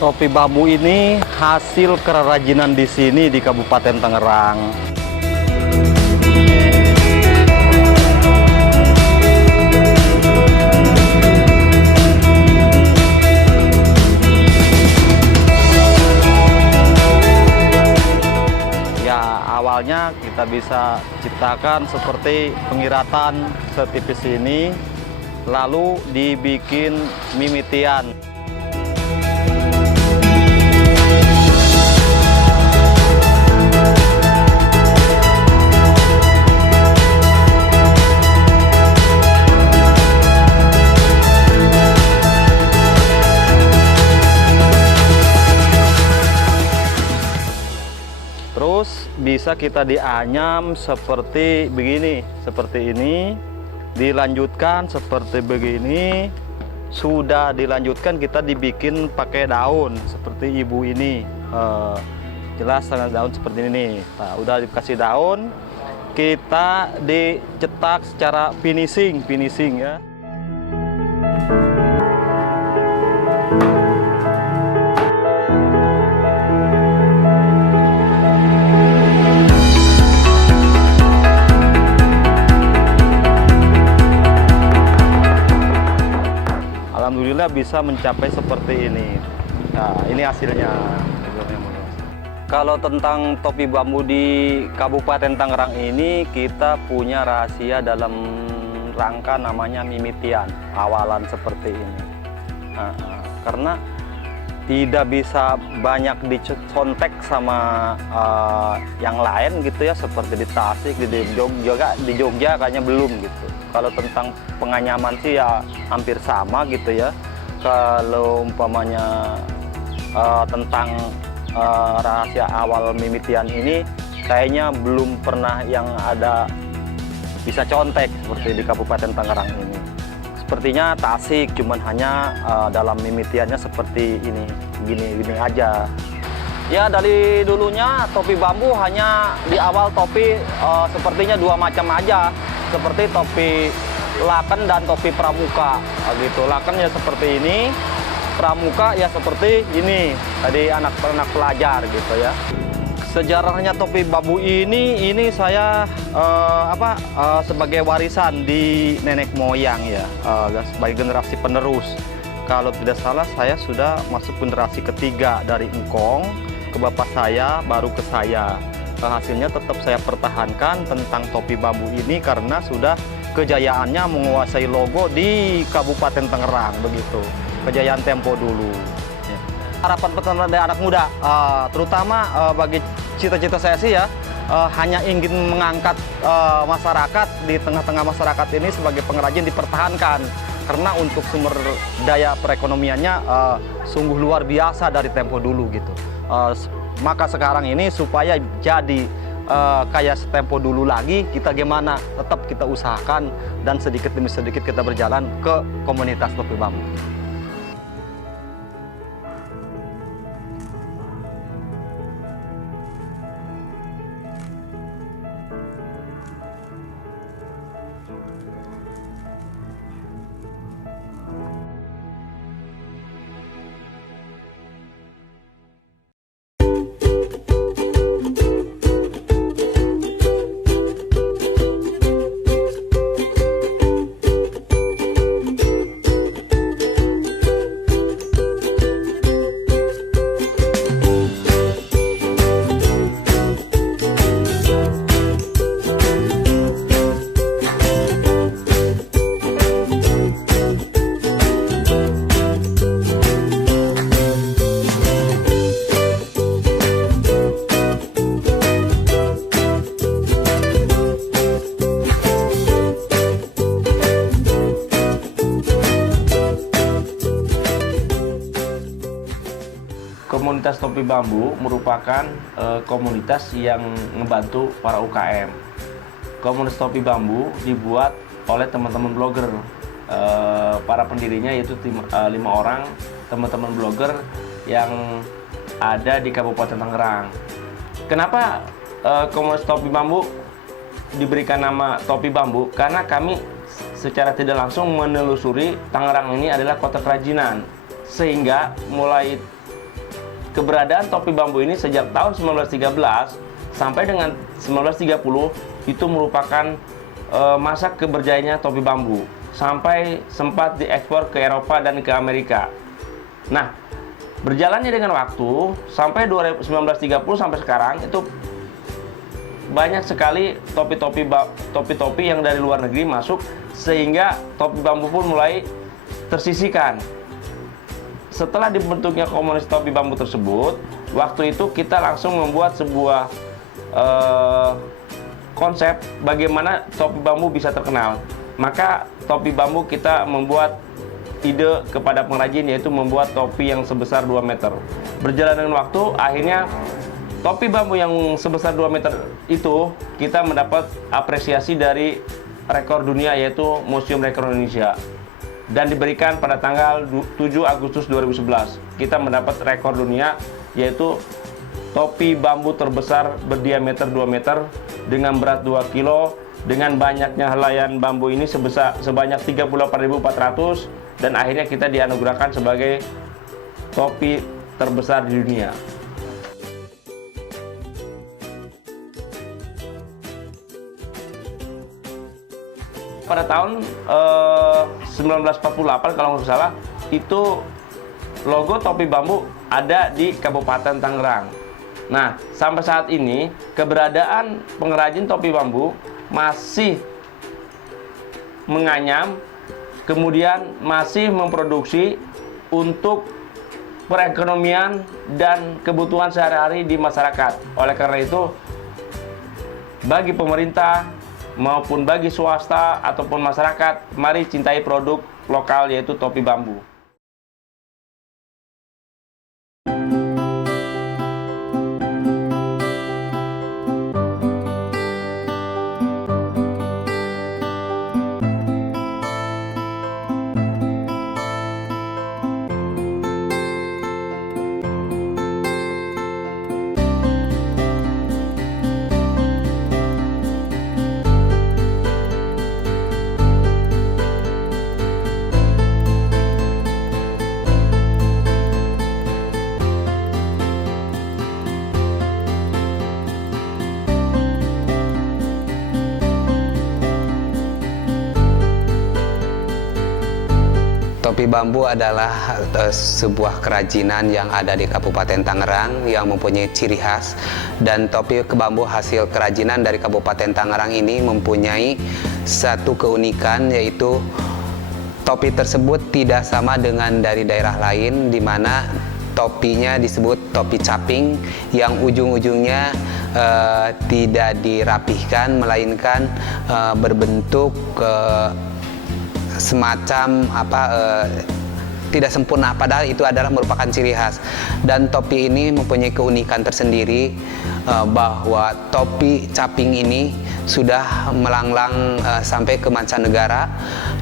Topi bambu ini hasil kerajinan di sini di Kabupaten Tangerang. Ya, awalnya kita bisa ciptakan seperti pengiratan setipis ini, lalu dibikin mimitian. Terus bisa kita dianyam seperti begini, seperti ini, dilanjutkan seperti begini, sudah dilanjutkan kita dibikin pakai daun seperti ibu ini, jelas dengan daun seperti ini. Nah, udah dikasih daun, kita dicetak secara finishing ya. Alhamdulillah bisa mencapai seperti ini. Nah, ini hasilnya. Kalau tentang topi bambu di Kabupaten Tangerang ini, kita punya rahasia dalam rangka namanya mimitian, awalan seperti ini. Nah, karena tidak bisa banyak dicontek sama yang lain gitu ya, seperti di Tasik, di Jogja kayaknya belum gitu. Kalau tentang penganyaman sih ya hampir sama gitu ya. Kalau umpamanya tentang rahasia awal mimitian ini kayaknya belum pernah yang ada bisa contek seperti di Kabupaten Tangerang ini. Sepertinya Tasik cuman hanya dalam mimitiannya seperti ini, gini aja. Ya dari dulunya topi bambu hanya di awal topi sepertinya dua macam aja. Seperti topi laken dan topi pramuka gitu. Laken ya seperti ini, pramuka ya seperti ini. Tadi anak-anak pelajar gitu ya. Sejarahnya topi bambu ini saya sebagai warisan di nenek moyang ya, sebagai generasi penerus. Kalau tidak salah saya sudah masuk generasi ketiga dari engkong ke bapak saya baru ke saya. Hasilnya tetap saya pertahankan tentang topi bambu ini karena sudah kejayaannya menguasai logo di Kabupaten Tangerang begitu. Kejayaan tempo dulu. Ya. Harapan peternak dari anak muda, terutama bagi cita-cita saya sih ya, hanya ingin mengangkat masyarakat di tengah-tengah masyarakat ini sebagai pengrajin dipertahankan. Karena untuk sumber daya perekonomiannya sungguh luar biasa dari tempo dulu gitu. Maka sekarang ini supaya jadi kayak tempo dulu lagi, kita gimana tetap kita usahakan dan sedikit demi sedikit kita berjalan ke komunitas topi bambu. Komunitas topi bambu merupakan komunitas yang membantu para UKM. Komunitas topi bambu dibuat oleh teman-teman blogger. Para pendirinya yaitu 5 orang teman-teman blogger yang ada di Kabupaten Tangerang. Kenapa komunitas topi bambu diberikan nama topi bambu? Karena kami secara tidak langsung menelusuri Tangerang ini adalah kota kerajinan, sehingga mulai keberadaan topi bambu ini sejak tahun 1913 sampai dengan 1930 itu merupakan masa keberjayaannya topi bambu, sampai sempat diekspor ke Eropa dan ke Amerika. Nah, berjalannya dengan waktu sampai 1930 sampai sekarang itu banyak sekali topi-topi yang dari luar negeri masuk, sehingga topi bambu pun mulai tersisihkan. Setelah dibentuknya komunitas topi bambu tersebut, waktu itu kita langsung membuat sebuah konsep bagaimana topi bambu bisa terkenal. Maka topi bambu kita membuat ide kepada pengrajin, yaitu membuat topi yang sebesar 2 meter. Berjalan dengan waktu, akhirnya topi bambu yang sebesar 2 meter itu kita mendapat apresiasi dari rekor dunia, yaitu Museum Rekor Indonesia. Dan diberikan pada tanggal 7 Agustus 2011. Kita mendapat rekor dunia, yaitu topi bambu terbesar berdiameter 2 meter dengan berat 2 kilo, dengan banyaknya helaian bambu ini sebanyak 38.400, dan akhirnya kita dianugerahkan sebagai topi terbesar di dunia. Pada tahun 1948 kalau nggak salah, itu logo topi bambu ada di Kabupaten Tangerang. Nah, sampai saat ini keberadaan pengrajin topi bambu masih menganyam, kemudian masih memproduksi untuk perekonomian dan kebutuhan sehari-hari di masyarakat. Oleh karena itu, bagi pemerintah maupun bagi swasta ataupun masyarakat, mari cintai produk lokal, yaitu topi bambu. Topi bambu adalah sebuah kerajinan yang ada di Kabupaten Tangerang yang mempunyai ciri khas, dan topi bambu hasil kerajinan dari Kabupaten Tangerang ini mempunyai satu keunikan, yaitu topi tersebut tidak sama dengan dari daerah lain, di mana topinya disebut topi caping yang ujung-ujungnya tidak dirapihkan, melainkan berbentuk semacam tidak sempurna, padahal itu adalah merupakan ciri khas. Dan topi ini mempunyai keunikan tersendiri, bahwa topi caping ini sudah melanglang sampai ke mancanegara,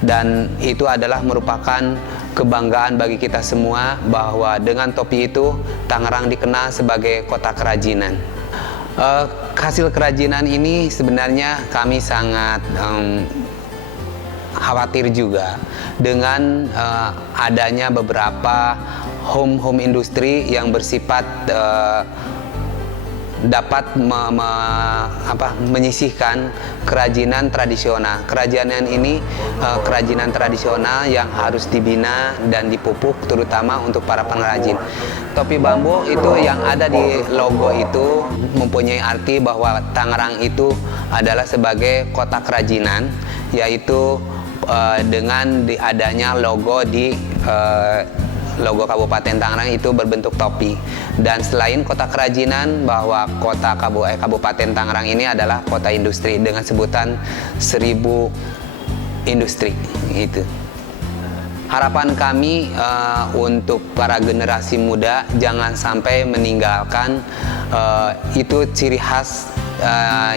dan itu adalah merupakan kebanggaan bagi kita semua bahwa dengan topi itu Tangerang dikenal sebagai kota kerajinan. Hasil kerajinan ini sebenarnya kami sangat khawatir juga dengan adanya beberapa home industri yang bersifat dapat menyisihkan kerajinan tradisional. Kerajinan ini kerajinan tradisional yang harus dibina dan dipupuk, terutama untuk para pengrajin. Topi bambu itu yang ada di logo itu mempunyai arti bahwa Tangerang itu adalah sebagai kota kerajinan, yaitu dengan adanya logo di logo Kabupaten Tangerang itu berbentuk topi. Dan selain kota kerajinan, bahwa Kabupaten Tangerang ini adalah kota industri dengan sebutan 1000 industri itu. Harapan kami untuk para generasi muda jangan sampai meninggalkan itu ciri khas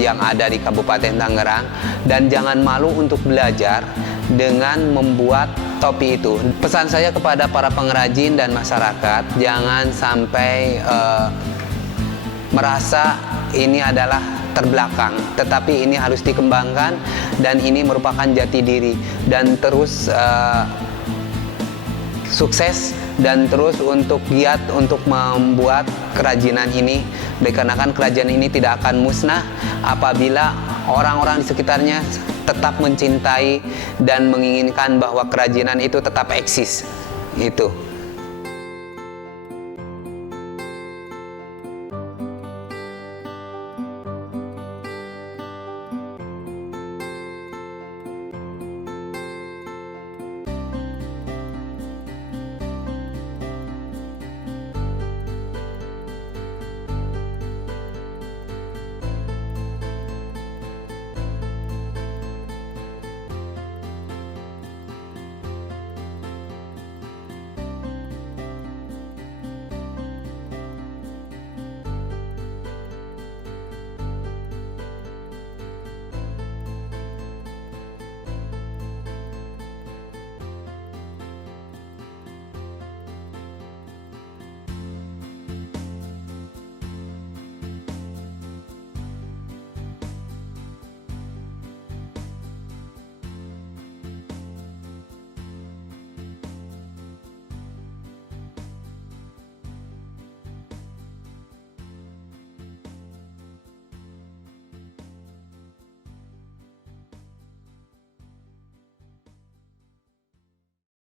yang ada di Kabupaten Tangerang, dan jangan malu untuk belajar dengan membuat topi itu. Pesan saya kepada para pengrajin dan masyarakat, jangan sampai merasa ini adalah terbelakang, tetapi ini harus dikembangkan, dan ini merupakan jati diri, dan terus sukses dan terus untuk giat untuk membuat kerajinan ini, dikarenakan kerajinan ini tidak akan musnah apabila orang-orang di sekitarnya tetap mencintai dan menginginkan bahwa kerajinan itu tetap eksis. Itu.